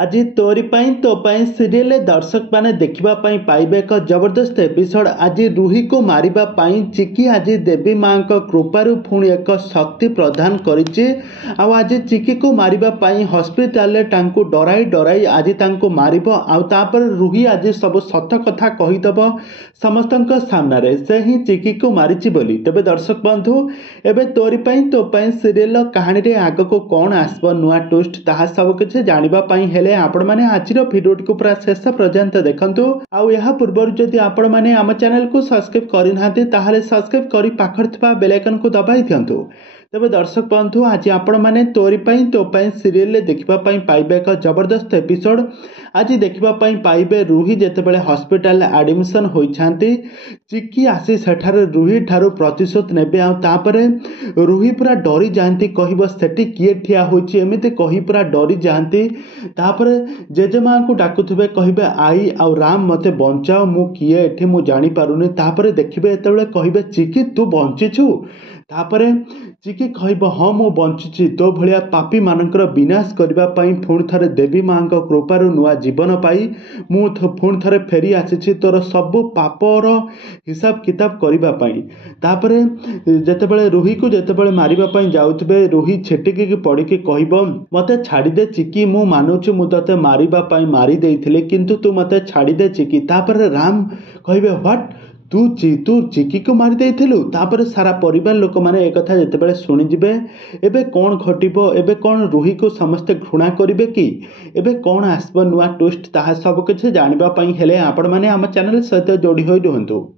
आज तोरी तो सीरियल दर्शक माने देखा पाइबे एक जबरदस्त एपिसोड। आज रूही को मारिबा पाई चिकी आज देवी माँ कृपारू पुणी एक शक्ति प्रदान करिछि। आज चिकी को मारिबा पाई हॉस्पिटल टांकु डराई डराई आज तांको मारिबो। तापर रूही आज सब सत कथा कहीदेव समस्त सामने से ही चिकी को मारिछि बोली। तेबे दर्शक बंधु एबे तोरी तो सीरियल कहानी रे आग को कौन आसब नुआ ट्विस्ट ताहा सब किछि जानिबा पाई हेले आपण माने आज भिडियोटी को पूरा शेष पर्यंत देखंतु। आउ या पूर्व जदि आपण माने आम चैनल को सब्सक्राइब करि नाहंती ताहाले सब्सक्राइब करि पाखर थिबा बेल आइकन को दबाई दियंतु। तेबे दर्शक बंधु आज आपण माने तोरी तो सीरियल देखिबा पाई पाइबे एक जबरदस्त एपिसोड। आज देखिबा पाई पाइबे रूही जेतेबेले हॉस्पिटल एडमिशन होइछांती चिकी आसी सेठारे रूही ठारू प्रतिशोध नेबे। आ तापरे रूही पूरा डरी जाती कहब सेठी किए ठिया होइछि एमिति कही पूरा डरी जाती। तापरे जेजेमा को डाकुथिबे कहबे आई आउ राम मते बंचाओ मु किए एठी मु जानि पारुनी। तापरे देखिबे एतेबेले कहबे चिकी तू बंचिछु। तापरे चिकी कहब हाँ मु बंचिछि तो भलिया पापी मानकर विनाश करबा पई पुणी थरे देवी माँ कृपारू नुआ जीवन पाई मु पुणी थरे फेरी आसीछि तोर सबु पापर हिसाब किताब करबा पई। तापरे जेतेबेले रूही को जेतेबेले मारिबा पई जाउथबे रूही छेटिकी पड़िकी कहब मते छाड़ी दे चिकी मु मानुछु मु तते मारिबा पई मारी देइथिले किंतु तू मते छाड़ी दे चिकी। तापरे राम कहबे व्हाट तू चिकी को मारी देइथिलु। तापरे सारा परिवार लोक माने एक कथा जेतेबेले सुनि जिवे एबे कोन घटिबो एबे कोन रूही को समस्त घृणा करिवे कि एबे कोन आसबो नुआ ट्विस्ट ताहा सब किछ जानिबा पई हेले आपण माने हम चैनल सहित जोड़ी होई रहंतु।